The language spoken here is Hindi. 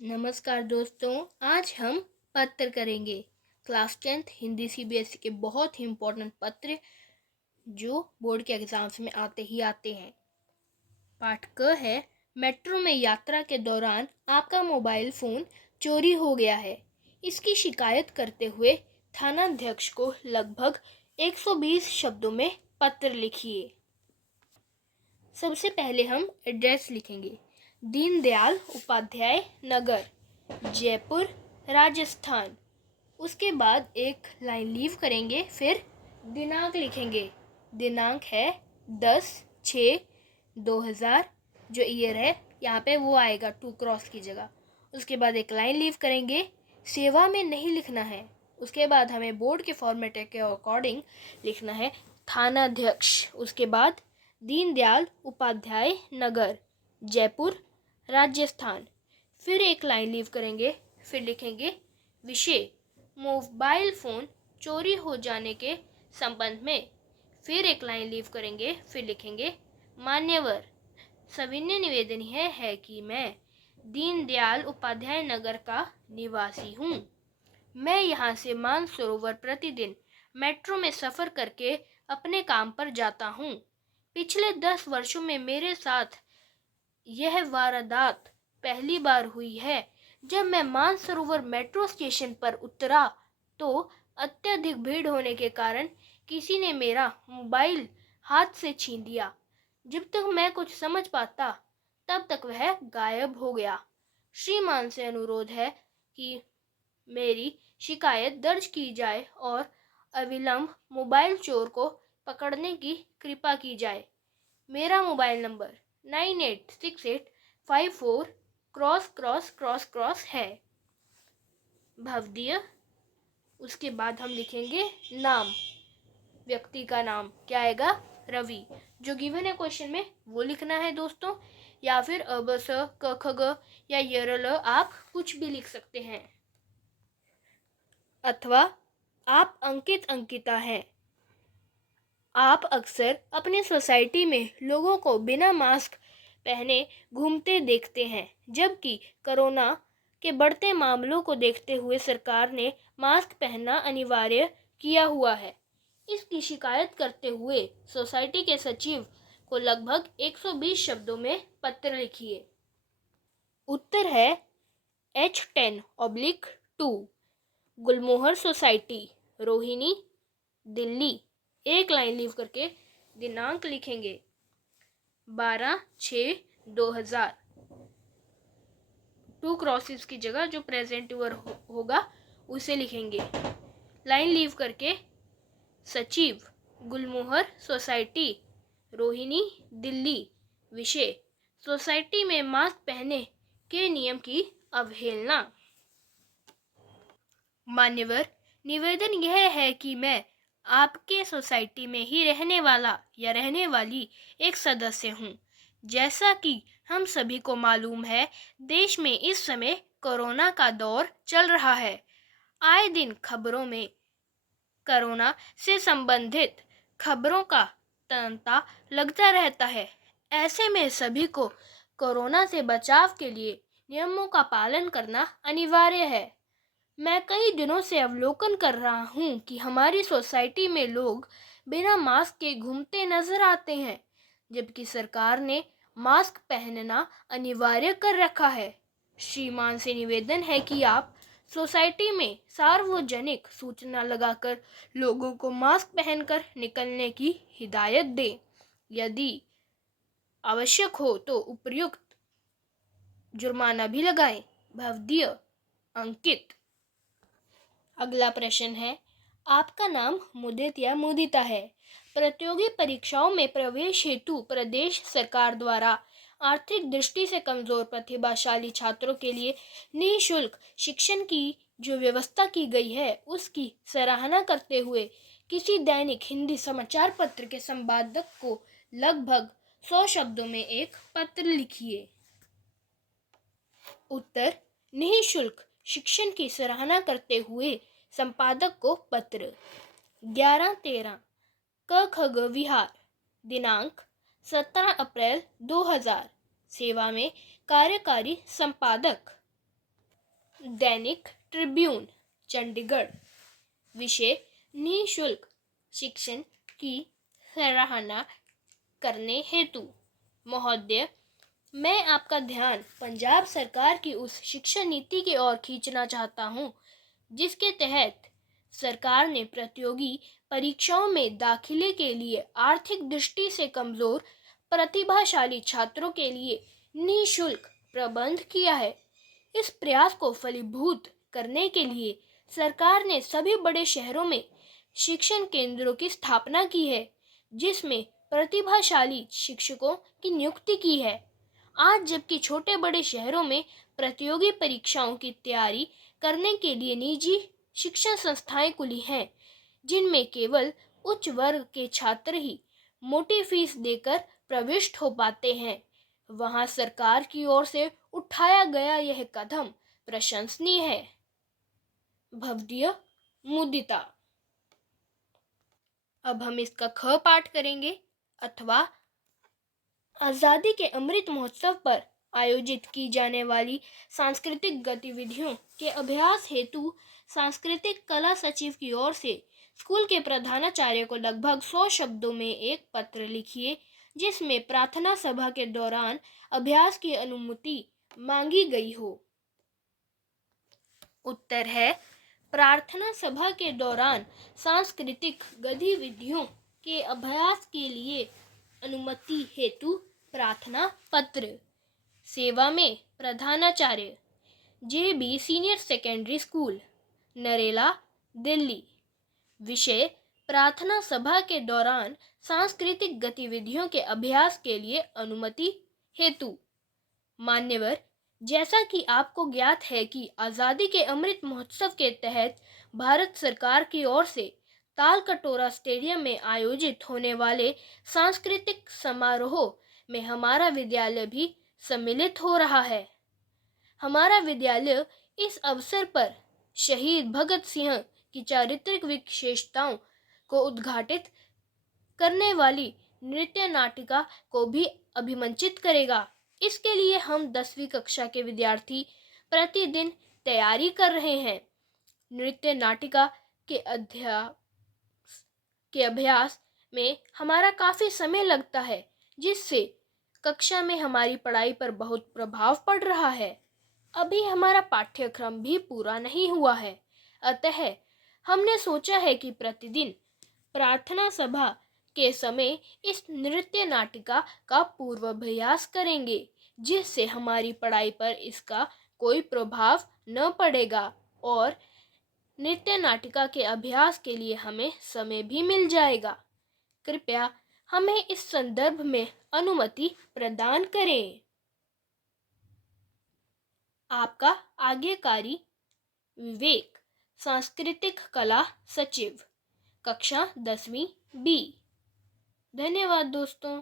नमस्कार दोस्तों, आज हम पत्र करेंगे। क्लास 10th हिंदी सीबीएसई के बहुत ही इम्पोर्टेंट पत्र जो बोर्ड के एग्जाम्स में आते हैं। पाठ क है, मेट्रो में यात्रा के दौरान आपका मोबाइल फ़ोन चोरी हो गया है। इसकी शिकायत करते हुए थानाध्यक्ष को लगभग 120 शब्दों में पत्र लिखिए। सबसे पहले हम एड्रेस लिखेंगे। दीनदयाल उपाध्याय नगर, जयपुर, राजस्थान। उसके बाद एक लाइन लीव करेंगे, फिर दिनांक लिखेंगे। दिनांक है 10/6/2000। जो ईयर है यहाँ पे वो आएगा 2 क्रॉस की जगह। उसके बाद एक लाइन लीव करेंगे, सेवा में नहीं लिखना है। उसके बाद हमें बोर्ड के फॉर्मेट के अकॉर्डिंग लिखना है थानाध्यक्ष। उसके बाद दीनदयाल उपाध्याय नगर, जयपुर, राजस्थान। फिर एक लाइन लीव करेंगे, फिर लिखेंगे विषय मोबाइल फ़ोन चोरी हो जाने के संबंध में। फिर एक लाइन लीव करेंगे, फिर लिखेंगे मान्यवर, सविनय निवेदन यह है कि मैं दीनदयाल उपाध्याय नगर का निवासी हूँ। मैं यहाँ से मानसरोवर प्रतिदिन मेट्रो में सफ़र करके अपने काम पर जाता हूँ। पिछले 10 वर्षों में मेरे साथ यह वारदात पहली बार हुई है। जब मैं मानसरोवर मेट्रो स्टेशन पर उतरा तो अत्यधिक भीड़ होने के कारण किसी ने मेरा मोबाइल हाथ से छीन लिया। जब तक मैं कुछ समझ पाता तब तक वह गायब हो गया। श्रीमान से अनुरोध है कि मेरी शिकायत दर्ज की जाए और अविलंब मोबाइल चोर को पकड़ने की कृपा की जाए। मेरा मोबाइल नंबर 986854 है। भवदीय। उसके बाद हम लिखेंगे नाम। व्यक्ति का नाम क्या आएगा? रवि। जो गिवन है क्वेश्चन में वो लिखना है दोस्तों, या फिर अ ब स क ख ग या य र ल आप कुछ भी लिख सकते हैं। अथवा आप अंकित अंकिता हैं। आप अक्सर अपनी सोसाइटी में लोगों को बिना मास्क पहने घूमते देखते हैं, जबकि कोरोना के बढ़ते मामलों को देखते हुए सरकार ने मास्क पहनना अनिवार्य किया हुआ है। इसकी शिकायत करते हुए सोसाइटी के सचिव को लगभग 120 शब्दों में पत्र लिखिए। उत्तर है H10/2, गुलमोहर सोसाइटी, रोहिणी, दिल्ली। एक लाइन लीव करके दिनांक लिखेंगे 12/6/2000। 2 क्रॉसेस की जगह जो प्रेजेंट यूर होगा उसे लिखेंगे। लाइन लीव करके सचिव, गुलमोहर सोसाइटी, रोहिणी, दिल्ली। विषय सोसाइटी में मास्क पहने के नियम की अवहेलना। मान्यवर, निवेदन यह है कि मैं आपके सोसाइटी में ही रहने वाला या रहने वाली एक सदस्य हूँ। जैसा कि हम सभी को मालूम है, देश में इस समय कोरोना का दौर चल रहा है। आए दिन खबरों में कोरोना से संबंधित खबरों का तांता लगता रहता है। ऐसे में सभी को कोरोना से बचाव के लिए नियमों का पालन करना अनिवार्य है। मैं कई दिनों से अवलोकन कर रहा हूँ कि हमारी सोसाइटी में लोग बिना मास्क के घूमते नजर आते हैं, जबकि सरकार ने मास्क पहनना अनिवार्य कर रखा है। श्रीमान से निवेदन है कि आप सोसाइटी में सार्वजनिक सूचना लगाकर लोगों को मास्क पहनकर निकलने की हिदायत दें। यदि आवश्यक हो तो उपयुक्त जुर्माना भी लगाएं। भवदीय, अंकित। अगला प्रश्न है, आपका नाम मुदित या मुदिता है। प्रतियोगी परीक्षाओं में प्रवेश हेतु प्रदेश सरकार द्वारा आर्थिक दृष्टि से कमजोर प्रतिभाशाली छात्रों के लिए निःशुल्क शिक्षण की जो व्यवस्था की गई है उसकी सराहना करते हुए किसी दैनिक हिंदी समाचार पत्र के संपादक को लगभग 100 शब्दों में एक पत्र लिखिए। उत्तर, निःशुल्क शिक्षण की सराहना करते हुए संपादक को पत्र। 11/13 क ख ग विहार, दिनांक 17 अप्रैल 2000। सेवा में कार्यकारी संपादक। दैनिक ट्रिब्यून चंडीगढ़। विषय निःशुल्क शिक्षण की सराहना करने हेतु। महोदय, मैं आपका ध्यान पंजाब सरकार की उस शिक्षा नीति की ओर खींचना चाहता हूँ जिसके तहत सरकार ने प्रतियोगी परीक्षाओं में दाखिले के लिए आर्थिक दृष्टि से कमजोर प्रतिभाशाली छात्रों के लिए निःशुल्क प्रबंध किया है। इस प्रयास को फलीभूत करने के लिए सरकार ने सभी बड़े शहरों में शिक्षण केंद्रों की स्थापना की है, जिसमें प्रतिभाशाली शिक्षकों की नियुक्ति की है। आज जबकि छोटे बड़े शहरों में प्रतियोगी परीक्षाओं की तैयारी करने के लिए निजी शिक्षण संस्थाएं खुली हैं, जिनमें केवल उच्च वर्ग के छात्र ही मोटी फीस देकर प्रविष्ट हो पाते हैं, वहां सरकार की ओर से उठाया गया यह कदम प्रशंसनीय है। भवदीय मुदिता। अब हम इसका ख पाठ करेंगे। अथवा आज़ादी के अमृत महोत्सव पर आयोजित की जाने वाली सांस्कृतिक गतिविधियों के अभ्यास हेतु सांस्कृतिक कला सचिव की ओर से स्कूल के प्रधानाचार्य को लगभग 100 शब्दों में एक पत्र लिखिए, जिसमें प्रार्थना सभा के दौरान अभ्यास की अनुमति मांगी गई हो। उत्तर है, प्रार्थना सभा के दौरान सांस्कृतिक गतिविधियों के अभ्यास के लिए अनुमति हेतु प्रार्थना पत्र। सेवा में प्रधानाचार्य, JB senior secondary school, Narela, Delhi. विषय प्रार्थना सभा के दौरान सांस्कृतिक गतिविधियों के अभ्यास के लिए अनुमति हेतु। मान्यवर, जैसा कि आपको ज्ञात है कि आज़ादी के अमृत महोत्सव के तहत भारत सरकार की ओर से तालकटोरा स्टेडियम में आयोजित होने वाले सांस्कृतिक समारोह में हमारा विद्यालय भी सम्मिलित हो रहा है। हमारा विद्यालय इस अवसर पर शहीद भगत सिंह की चारित्रिक विशेषताओं को उद्घाटित करने वाली नृत्य नाटिका को भी अभिमंत्रित करेगा। इसके लिए हम 10वीं कक्षा के विद्यार्थी प्रतिदिन तैयारी कर रहे हैं। नृत्य नाटिका के अभ्यास में हमारा काफ़ी समय लगता है, जिससे कक्षा में हमारी पढ़ाई पर बहुत प्रभाव पड़ रहा है। अभी हमारा पाठ्यक्रम भी पूरा नहीं हुआ है, अतः हमने सोचा है कि प्रतिदिन प्रार्थना सभा के समय इस नृत्य नाटिका का पूर्वाभ्यास करेंगे, जिससे हमारी पढ़ाई पर इसका कोई प्रभाव न पड़ेगा और नृत्य नाटिका के अभ्यास के लिए हमें समय भी मिल जाएगा। कृपया हमें इस संदर्भ में अनुमति प्रदान करें। आपका आज्ञाकारी विवेक, सांस्कृतिक कला सचिव, कक्षा 10वीं B। धन्यवाद दोस्तों।